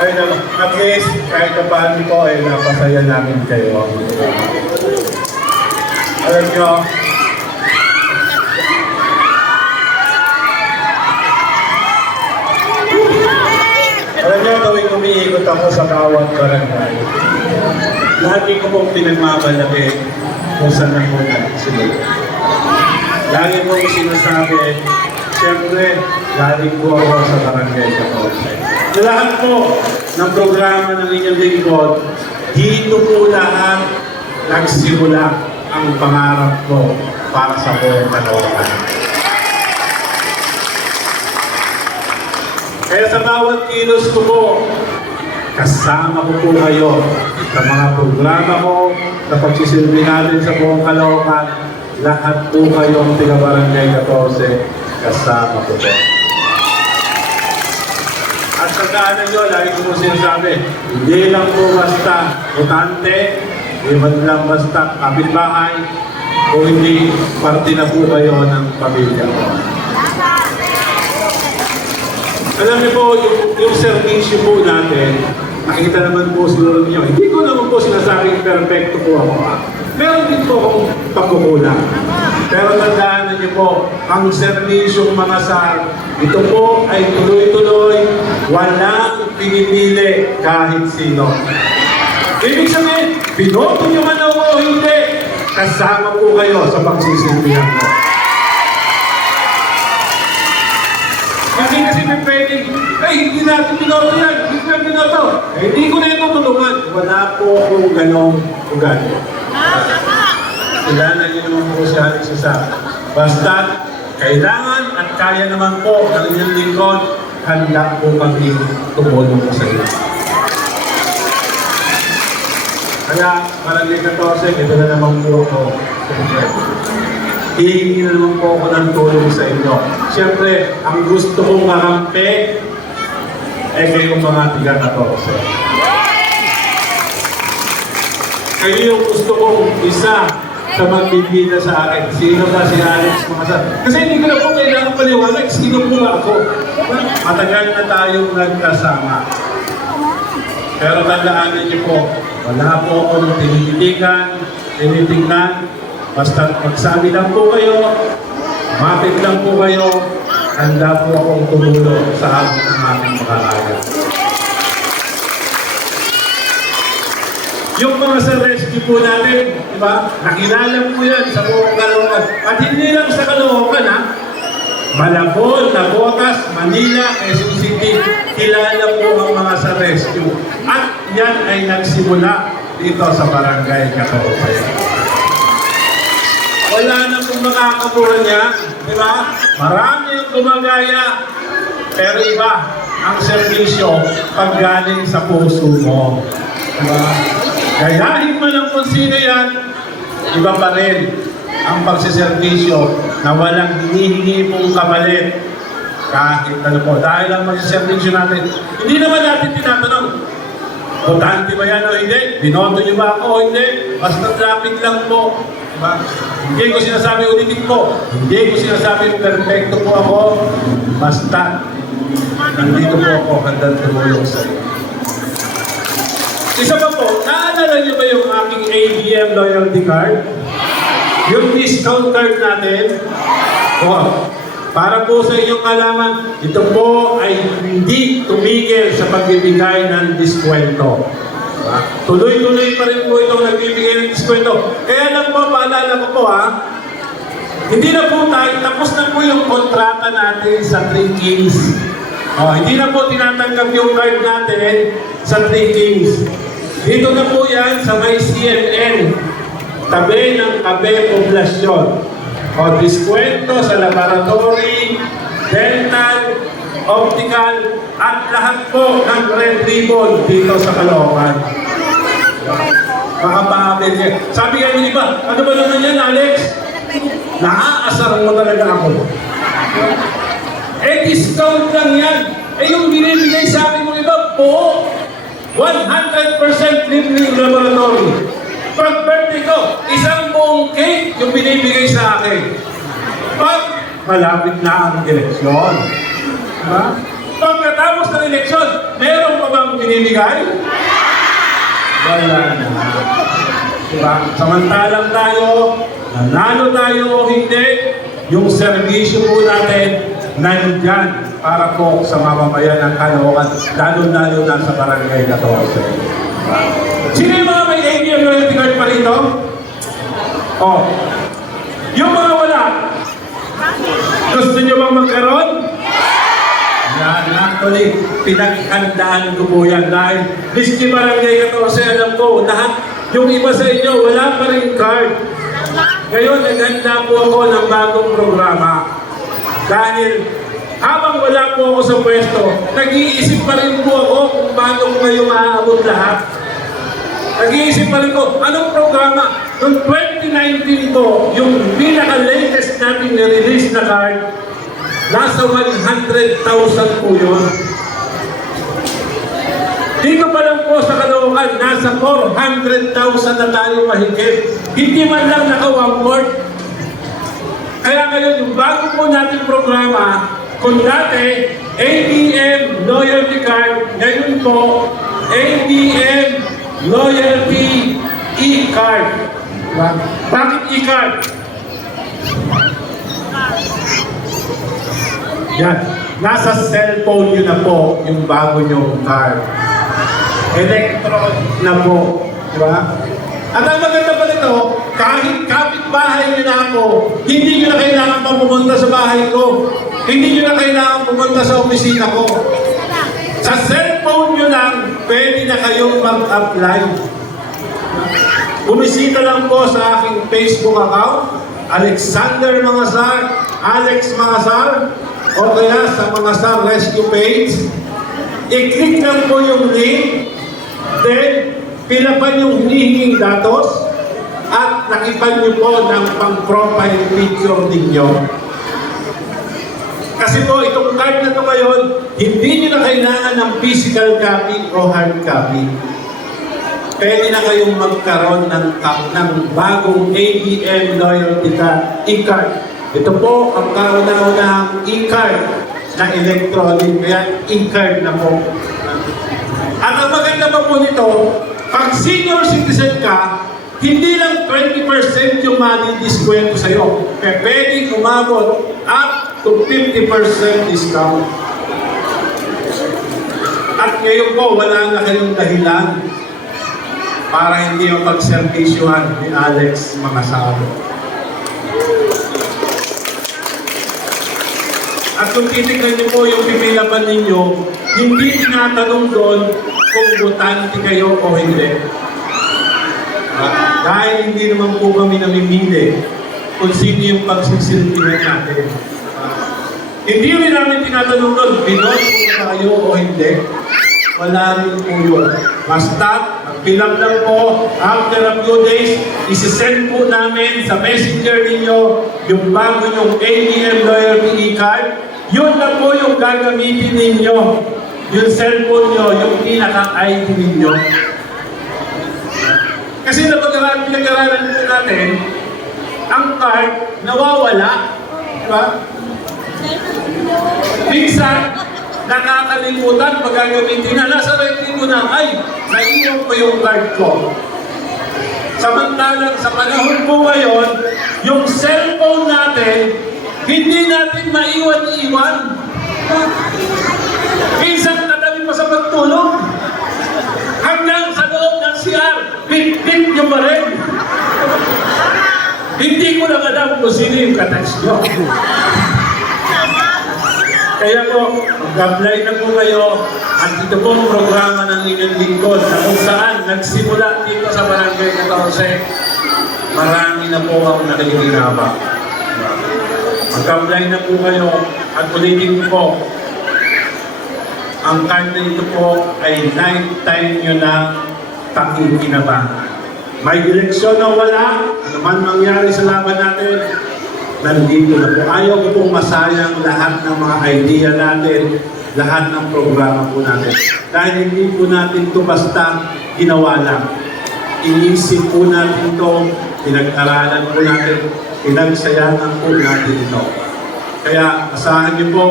Ay, at least, kahit na paano po, ay napasaya namin kayo. Alam nyo, tuwing umiikot ako sa bawat barangay, lagi ko pong pinagmamalaki kung saan na muna sila. Lagi kong sinasabi, siyempre, galing po ako sa barangay Kapotay. Sa lahat po ng programa ng inyong lingkod, dito po lahat nagsimula ang pangarap ko para sa buong Caloocan. Kaya sa bawat kilos ko po, kasama ko po kayo sa mga programa ko, sa pagsisilbi natin sa buong Caloocan, lahat po kayong tiga-barangay 14, kasama ko po. At sa daanan nyo, lagi ko po sinasabi, hindi lang po basta butante, hindi man lang basta kapitbahay, o hindi parte na po kayo ng pamilya ko. Alam niyo po, yung servisyo po natin, nakikita naman po siguro niyo, hindi ko naman po sinasabing perfecto po ako. Meron din po akong pagkukulang. Pero tandaan niyo po, ang serbisyong mga SAR, ito po ay tuloy-tuloy, walang pinipili kahit sino. Ibig sabihin, binoto niyo man ako o hindi, kasama po kayo sa pagsisilbihan ko. Hindi kasi may pwedeng, ay hindi natin binoto yan, hindi ko yan binoto. Hindi ko na ito tulungan. Wala po akong ganong ugali. Kailangan niyo naman po siya Alex isa. Basta, kailangan at kaya naman po ng inyong lingkod, handa po kami tumulong po sa iyo. Kaya, Barangay 14, ito na naman po ako. Hihingi na naman po ako ng tulong sa inyo. Siyempre, ang gusto kong makampi ay kayong mga tiga-14. Kayo yung gusto kong isa sa magbibida sa akin. Sino ba si Alex mga sa... Kasi hindi ko na po kailangan paliwanag. Sino po ba ako? Matagal na tayong nagkasama. Pero tandaan niyo po, wala po akong tinitingnan. Basta magsabi lang po kayo, mapit lang po kayo, handa po akong tumulong sa amin ng aking makakaya. Yung mga sa rescue po natin, di ba? Nakilala po yan sa buong Caloocan. At hindi lang sa Caloocan, ha? Malabon, Navotas, Manila, Quezon City, kilala po ang mga sa rescue. At yan ay nagsimula dito sa Barangay 14. Wala na pong makakabuha niya, di ba? Marami yung gumagaya, pero iba ang serbisyo pag galing sa puso mo. Di ba? Gayahin mo lang kung sino yan, iba pa rin ang pagsiservisyo na walang hinihingi mong kapalit. Kahit ano po, dahil ang pagsiservisyo natin, hindi naman natin tinatanong, botante ba yan o hindi? Binoto niyo ba ako o hindi? Basta traffic lang po. Diba? Hindi ko sinasabi ulitin ko. Hindi ko sinasabi perfecto po ako. Basta, nandito po ako hanggang tumulong sa iyo. Isa pa po, naalala niyo ba yung aking ABM loyalty card? Yung discount card natin? Oh, para po sa inyong kalaman, ito po ay hindi tumigil sa pagbibigay ng diskwento. Tuloy-tuloy pa rin po itong nagbibigay ng diskwento. Kaya lang po, paalala ko po hindi na po tayo, tapos na po yung kontrata natin sa Three Kings. Hindi na po tinatanggap yung card natin sa Three Kings. Dito na po yan sa may CNN, tabi ng Kabe Poblasyon. Diskwento sa laboratory, dental, optical, at lahat po ng Red Ribbon dito sa Caloocan. Makapakapit niya. Sabi nga yung iba, ano ba naman yan, Alex? Naaasar mo talaga ako. Discount lang yan. Yung binibigay sa akin mo iba po, 100% libre yung laboratory. Pag birthday ko, isang buong cake yung binibigay sa akin. Pag malapit na ang eleksyon. Diba? Pagkatapos ng eleksyon, meron pa bang binibigay? ibibigay? Wala na. Diba? Samantalang tayo, nanalo tayo o hindi, yung serbisyo po natin, nandyan para po sa mamamayan ng Caloocan, lalo-lalo na sa Barangay 14. Sino yung mga may ABM loyalty card pa rito? Oh. Yung mga wala, gusto nyo bang magkaroon? Yan, actually, pinaghandaan ko po yan dahil miski Barangay 14, alam ko, lahat, yung iba sa inyo, wala pa rin card. Ngayon, naghanda po ako ng bagong programa. Dahil habang wala po ako sa pwesto, nag-iisip pa rin po ako kung paano ko kayo maaabot lahat. Nag-iisip pa rin ko, anong programa? Noong 2019 po, yung pinaka-latest natin na-release na card, nasa 100,000 po yun. Dito pa lang po sa Caloocan, nasa 400,000 na tayo mahigit. Hindi man lang naka-1/4. Kaya ngayon, yung bago po natin programa, kung dati, ABM Loyalty Card, ngayon po, ABM Loyalty E-Card. Bakit E-Card? Yan. Nasa cellphone nyo na po yung bago nyong card. Electron na po. Diba? At ang maganda pa nito, kahit kapitbahay nyo na ako, hindi nyo na kailangan pa pumunta sa bahay ko. Hindi nyo na kailangan pumunta sa opisina ko. Sa cellphone nyo lang, pwede na kayong mag-apply. Bumisita lang po sa aking Facebook account, Alexander Mangasar, Alex Mangasar, o kaya sa Mangasar Rescue Page. I-click lang po yung link, then pilapan yung hinihinging datos, at nakipan nyo po ng pang-profile picture ninyo. Kasi po, itong card na ito ngayon, hindi nyo na kailangan ng physical copy o hard copy. Pwede na kayong magkaroon ng bagong ABM Loyalty E-Card. Ito po ang kauna-unahang E-Card na electronic, kaya E-Card na po. At ang maganda pa po nito, pag senior citizen ka, hindi lang 20% yung mani-diskwento sa'yo. Kaya pwedeng umabot up to 50% discount. At ngayon po, wala na kayong dahilan para hindi yung pagservisyuhan ni Alex Mangasar. At kung titignan niyo po yung pipilapan ninyo, hindi tinatanong doon kung botante kayo o hindi. Dahil hindi naman po kami namimili kung sino yung pagsisilbihan natin. Hindi rin namin tinatanong doon, binon po kayo o hindi. Wala rin po yun. Basta, pilang lang po, after a few days, isi-send po namin sa messenger ninyo yung bago yung ABM Loyalty E-Card. Yun na po yung gagamitin ninyo. Yung cellphone nyo, yung pinaka-ID ninyo. Kasi pinag-aralan po natin, ang card nawawala. Diba? Minsan, nakakalimutan pag gagamitin na. Nasa record mo na, ay, naiwan ko yung card ko. Samantalang sa panahon po ngayon, yung cellphone natin, hindi natin maiwan-iwan. Minsan tatabi pa sa pagtulog. Hanggang sa loob ng CR, bit-bit nyo pa rin. Hindi ko lang alam kung sino yung katouch nyo. Kaya po, mag-apply na po kayo at ito pong programa ng inyong lingkod na kung saan nagsimula dito sa Barangay 14, marami na po ako nakikinabang. Mag-apply na po kayo at ulitin po, ang card na ito po ay lifetime nyo na pakikinabangan. May direksyon na wala, ano man mangyari sa laban natin, nandito na po. Ayaw ko pong masayang lahat ng mga idea natin, lahat ng programa po natin. Dahil hindi po natin ito basta ginawa lang. Inisip po natin ito, pinag-aralan po natin, pinagsayangan po natin ito. Kaya asahan niyo po,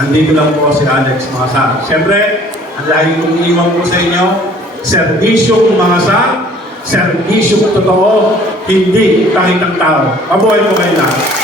nandito lang po si Alex Mangasar. Siyempre, Ang lagi kong iniwan po sa inyo, serbisyong mangasal, serbisyong totoo, hindi takitang tao. Mabuhay po kayo lahat.